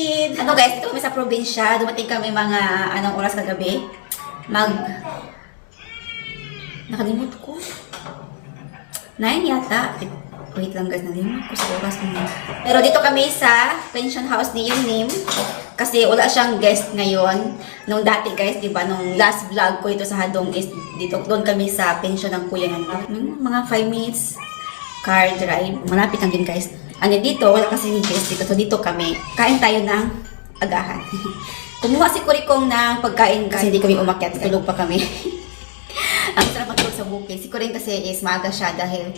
kapatid! Ano guys, dito kami sa probinsya. Dumating kami mga anong oras na gabi. Nakalimot ko. 9 yata. Wait lang guys, nalimot ko sa oras na. Pero dito kami sa pension house ni Yunim. Kasi wala siyang guest ngayon. Nung dati guys, diba, nung last vlog ko ito sa Hadong is dito, doon kami sa pension ng kuya namin. Mga 5 minutes car drive. Malapit lang din guys. Ano dito, wala kasi guest dito. So dito kami. Kain tayo ng agahan. Kumuha si Kurikong ng pagkain kasi hindi kami umakyat. Tulog pa kami. Ang sarap matulog sa bukid. Si Kuring kasi is maaga siya dahil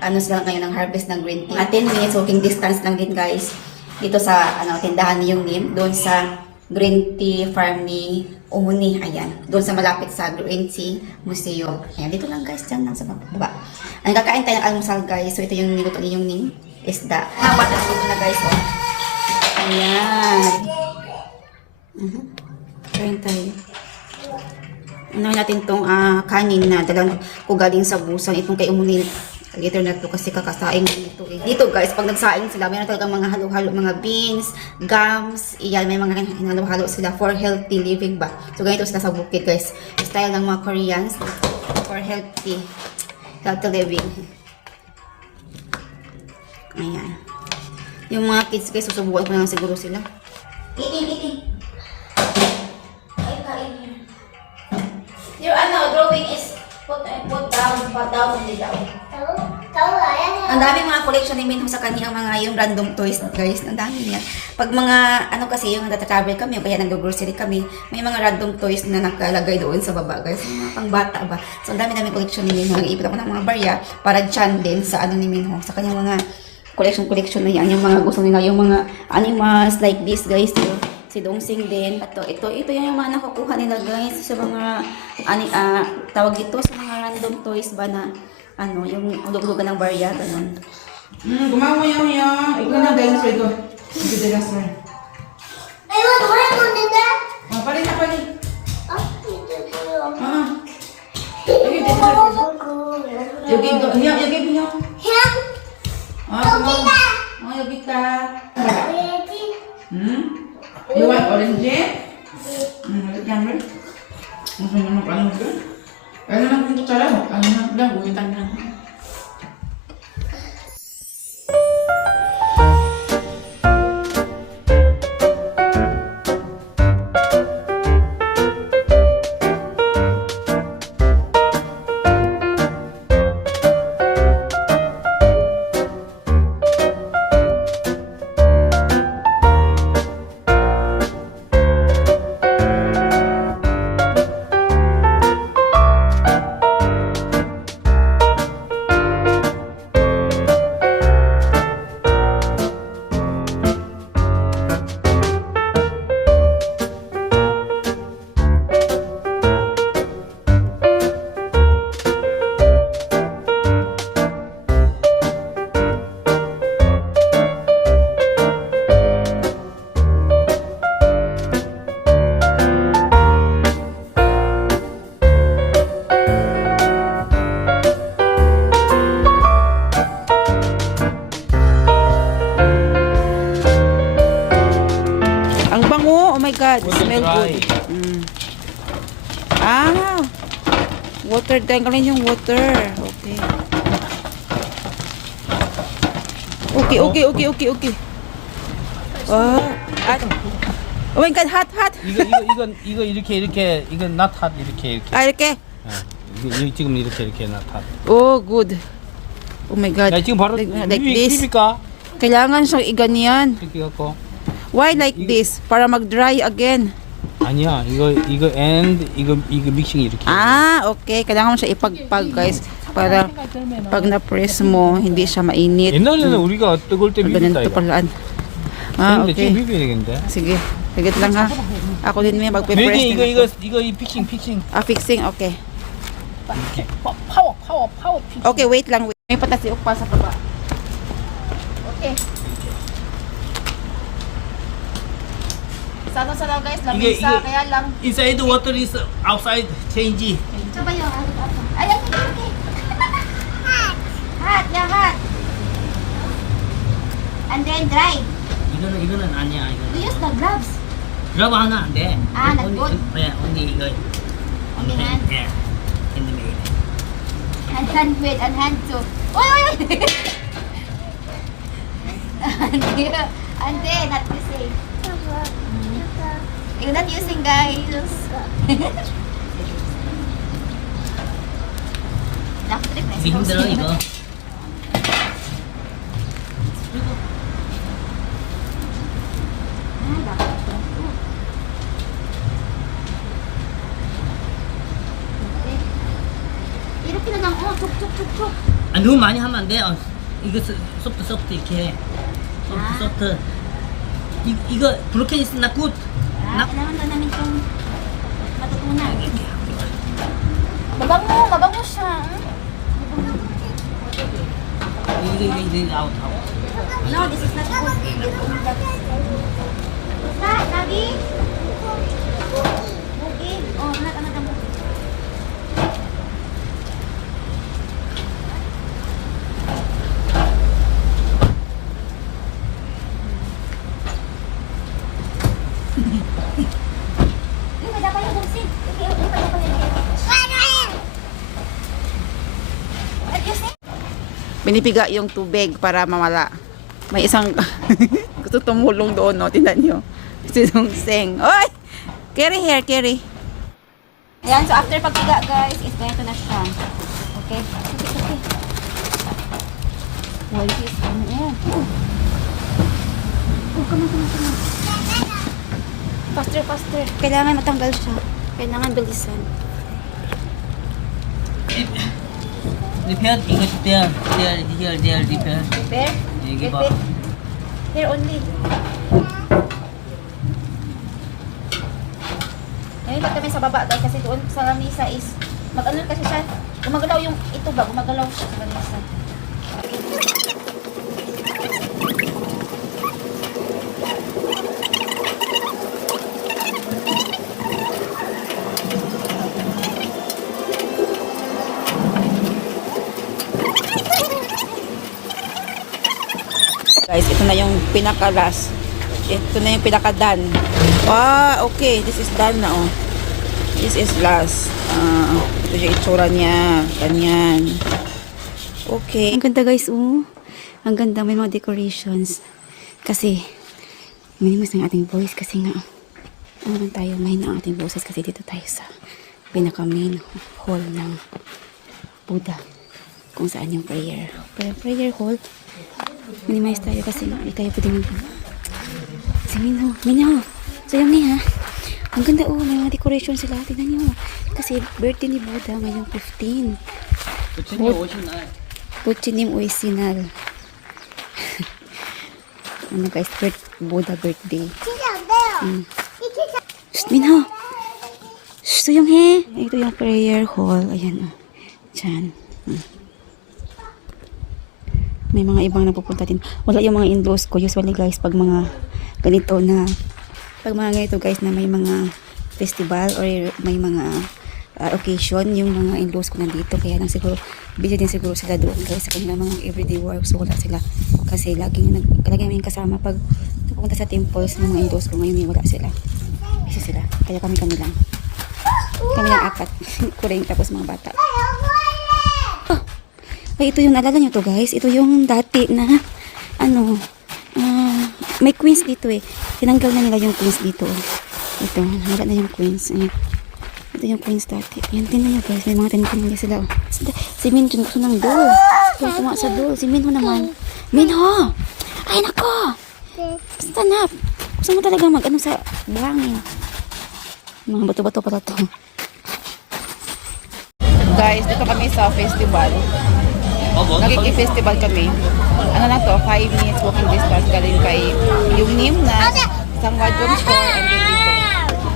ano sila ngayon ng harvest ng green tea. 10 minutes walking distance lang din guys. Dito sa tindahan ni Yunim. Doon sa green tea farm ni Umuni. Ayan. Doon sa malapit sa Green Tea Museum. Ayan. Dito lang guys. Diyan lang sa baba. Nagkakain tayo ng almusal guys. So ito yung niluto ni Yunim. Isda. Bata dito na guys. Oh. Ayan. Kain tayo. Unahin natin itong kanin na dalang ko galing sa busan. Itong kay Umuni. Later na to kasi kakasaing dito eh. Dito guys, pag nagsaing sila, mayroon talagang mga halo-halo, mga beans, gums, iyan, may mga hinalo-halo sila for healthy living ba. So ganito sila sa bukid guys. Style ng mga Koreans for healthy living. Ayan. Yung mga kids guys, susubukan ko na lang siguro sila. Eating. Ay, kain. Your drawing is put down on the down. Ang daming mga collection ni Minho sa kanyang mga yung random toys guys. Ang dami niya. Pag mga kasi yung natatravel kami o kaya nag-grocery kami, may mga random toys na nakalagay doon sa baba guys. Mga pangbata ba. So ang dami collection ni Minho. Nag-iipit ako ng mga barya para dyan din sa ni Minho. Sa kanyang mga collection na yan. Yung mga gusto nila. Yung mga animals like this guys. Si Dongsing din. Ito yung mga nakukuha nila guys sa mga tawag dito sa mga random toys ba na yung luglugan ng barya, ganun. Gumawa yan. Ikaw na dinosaur ito. Ito dinosaur. I want one on that. Palit na palit. Yagi niyo. Him. Yagi ka. You want orange? Camera. Masuk nama kamu tu. Ano lang dito cara? Ano lang gumitan lang. God, smell good. Water, tanggalin yung water. Okay. Oh my God, hot. 이거 이렇게 이건 not hot 이렇게. 이렇게. 이거 지금 이렇게 not hot. Oh, good. Oh my God. 나 지금 바로 like this. 닙니까? Kailangan siyang iganyan. 이렇게 갖고. Why like this? Para mag-dry again. 아니야. 이거 and 이거 믹싱 이렇게. Okay. Kailangan mo siya ipagpag, guys. Para pag na-press mo, hindi siya mainit. 옛날에는 우리가 뜨거울 때 비볐다 ganito 이거. palaan. 근데 Okay. 지금 비벼야 되겠는데. Sige. Higit lang ha. Ako din may magpe-press 매니 din 이거 이 픽싱. fixing. Okay. 이렇게. 파워 픽싱. Okay, wait lang. May patasiok pa sa baba. Okay. Sana guys, lamisa, kaya lang. Inside the water is outside change. Sabay yung okay. Hot. Yeah, hot. And then dry. 이거 이거는 아니야. You 이거. use the gloves. 그럼 하나 안 돼. 아, 나 굿. 네, 언니 이거. Only hand. 예. 핸드메이드. Hand with and hand to. Oy, oy, oy! Ante, not using. You're not using, guys. Electric na. 이게 힘들어 이거. 이렇게 그냥 촉촉촉촉. 아 너무 많이 하면 안 돼. 이거 소프트 이렇게 해. 아. 소프트. 이거 브로켄 있으나 굿. Ah, kailangan daw namin itong matutunan. 이렇게. Mabango siya. 이거 아웃. No, this is not good. Basta, Nabi? Bukid. Oh, anak ang bukid. Yung dapat yung buksid. Okay, okay, dapat yung At you see? Binipiga yung tubig para mamala. May isang gusto tumulong doon, no? Tingnan nyo. Si Dong Seng. Oy! Carry here, carry. Ayan, so after pagpiga guys, is ganito na siya. Okay? Okay. Why is ano yan? Come on. Faster. Kailangan matanggal siya. Kailangan bilisan. 리페어 이거 there 리페어. Repair? 여기 봐. Repeat. Here only. Ngayon kami sa baba guys kasi doon sa lamisa is mag-ano kasi siya. Gumagalaw yung ito ba? Gumagalaw siya sa lamisa. Guys, ito na yung pinaka-last. Ito na yung pinaka-done. Okay. This is done na, oh. This is last. Ito yung itsura niya. Ganyan. Okay. Ang ganda guys, oh. Ang ganda, may mga decorations. Kasi, minimos ng ating voice kasi nga, ano man tayo, mahina ang ating boses kasi dito tayo sa pinaka-main hall ng Buddha. Kung saan yung prayer. Pero prayer hall, minimize tayo kasi nga, hindi tayo pwede mag si Minho. Sayang niya, ha? Ang ganda, oh. May mga decoration sila. Tignan nyo. Kasi birthday ni Buddha ngayong 15. 부처님 오신 날. Puchinim Uisinal. Ano guys, Buddha birthday. Shh, Minho. Shh, Suyong he. Ito yung prayer hall. Ayan, oh. Diyan. May mga ibang napupunta din. Wala yung mga in-laws ko. Usually guys, pag mga ganito guys na may mga festival or may mga occasion, yung mga in-laws ko nandito. Kaya lang siguro, busy din siguro sila doon guys sa kanilang mga everyday work. So wala sila. Kasi laging may kasama pag pupunta sa temples ng mga in-laws ko. Ngayon wala sila. Busy sila. Kaya kami lang. Kami lang apat. Kuring tapos mga bata. Ay, ito yung, naalala nyo to guys, ito yung dati na, may queens dito eh. Tinanggal na nila yung queens dito. Ito, wala na yung queens. Ayan. Ito yung queens dati. Ayan, tingnan nyo guys, may mga tinanggal sila. Oh. Si Minho gusto ng doll. Gusto nga sa doll. Si Minho naman. Minho! Ay, nako! Stand up! Gusto mo talaga mag-ano sa buhangin. Mga bato-bato pala to. Guys, dito kami sa festival. Nagkiki-festival kami. Ano na to? 5 minutes walking distance galing kay yung NIM na Sangwadjong store and then dito.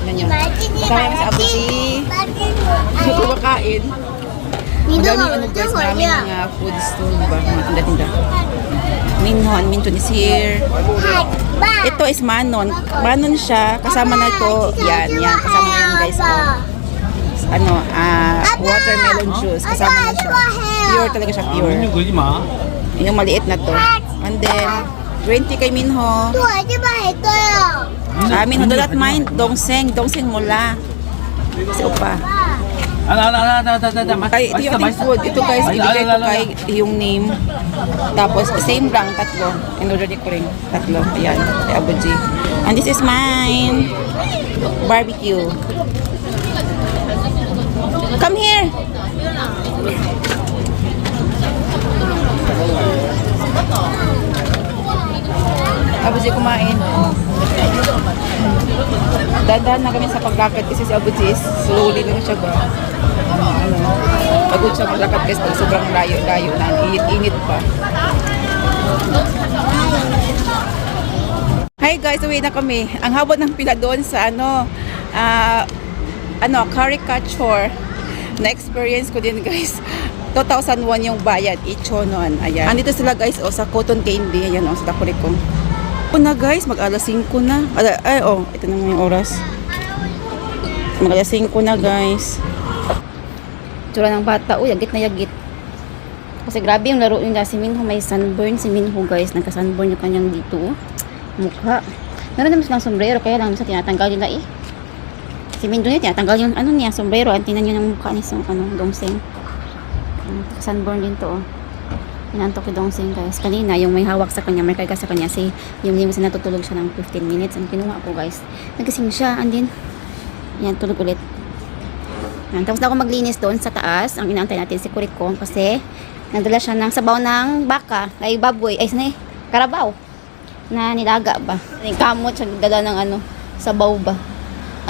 Yan yun. Kasama namin sa Abuji. Dito makain. Madami ano guys, maraming mga food stall, diba? Mga tinda-tinda. Minho is here. Ito is Manon. Manon siya. Kasama na ito. Yan. Kasama na yan guys. Watermelon juice. Kasama na siya. Pure talaga siya, pure. 그러지 마. Yung maliit na to. And then, 20 kay Minho. 또 알지 말거요. Minho, do not mind. Dongseng mula. Si Opa. Ay, ito yung ating food. Ito guys, ibigay ko kay yung name. Tapos, same lang, tatlo. In-order ko rin, tatlo. Ayan, kay Abu G. And this is mine. Barbecue. Come here. Abu G kumain. Dahan na kami sa paglakad kasi si Abu G is slowly lang siya ba. Pagod siya maglakad guys pag sobrang layo-layo na. Init pa. Hi guys, uwi na kami. Ang haba ng pila doon sa caricature na experience ko din guys. 2001 yung bayad, Ichonon. Ayan. Andito sila guys sa cotton candy. Ayan sa Takurikong. Na guys, mag-alas 5 na. Ito naman yung oras. Mag-alas 5 na guys. Tsura ng bata. Uy, yagit na yagit. Kasi grabe yung laro nila. Si Minho may sunburn. Si Minho guys, nagka-sunburn yung kanyang dito. Mukha. Meron naman silang sombrero. Kaya lang sa tinatanggal nila eh. Si Minho niya, tinatanggal yung sombrero. Tingnan nyo ng mukha niya sa dongseng. Sunburn din to. Inantok yung dongseng guys. Kanina, yung may hawak sa kanya, may karga sa kanya, yung limos na natutulog siya ng 15 minutes. Ang kinuha ko guys. Nagising siya, and then, yan, tulog ulit. Yan, tapos na ako maglinis doon sa taas. Ang inaantay natin si Kurikong kasi nadala siya ng sabaw ng baka, ay baboy, karabaw. Na nilaga ba? Kamot siya dala ng sabaw ba.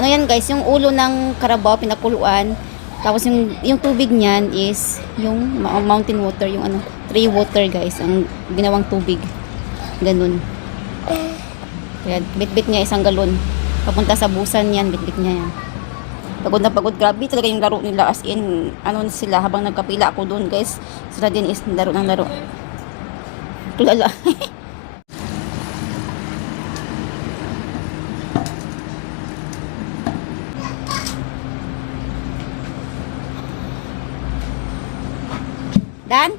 Ano yan guys, yung ulo ng karabaw, pinakuluan. Tapos yung tubig niyan is yung mountain water, yung tree water guys, ang ginawang tubig. Ganun. Kaya bit-bit niya isang galon. Papunta sa busan yan, bit-bit niya yan. Pagod na pagod, grabe talaga yung laro nila, as in, sila habang nagkapila ako doon guys. Sila din is laro ng laro. Tulala. Dan?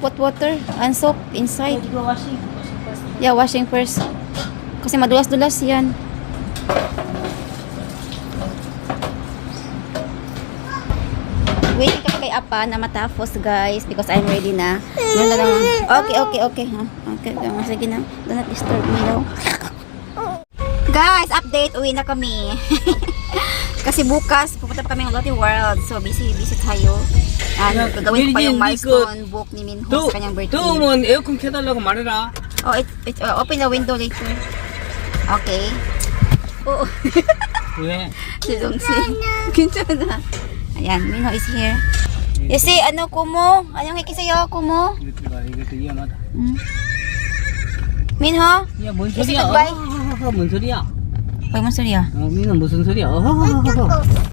Put water and soap inside. Yeah, washing first. Kasi madulas-dulas yan. Waiting kami kay Apa na matapos guys because I'm ready na. Okay. Okay, sige na. Do not disturb me now. Guys, update. Uwi na kami. Kasi bukas, pupunta pa kami ng Lotte World. So, busy tayo. Gagawin ko pa yung milestone book ni Minho sa kanyang birthday. 더우면 에어컨 켜달라고 말해라. Open the window later. Okay. Oo. 왜? Si Dongsi. Kintsana. Ayan, Minho is here. You see, Kumo? Anong hiki sa'yo, Kumo? 이것도 위험하다. Minho? 야, 뭔 You say 소리야? goodbye? 뭔 소리야? Pag mo sorry ah. 민호 무슨 소리야?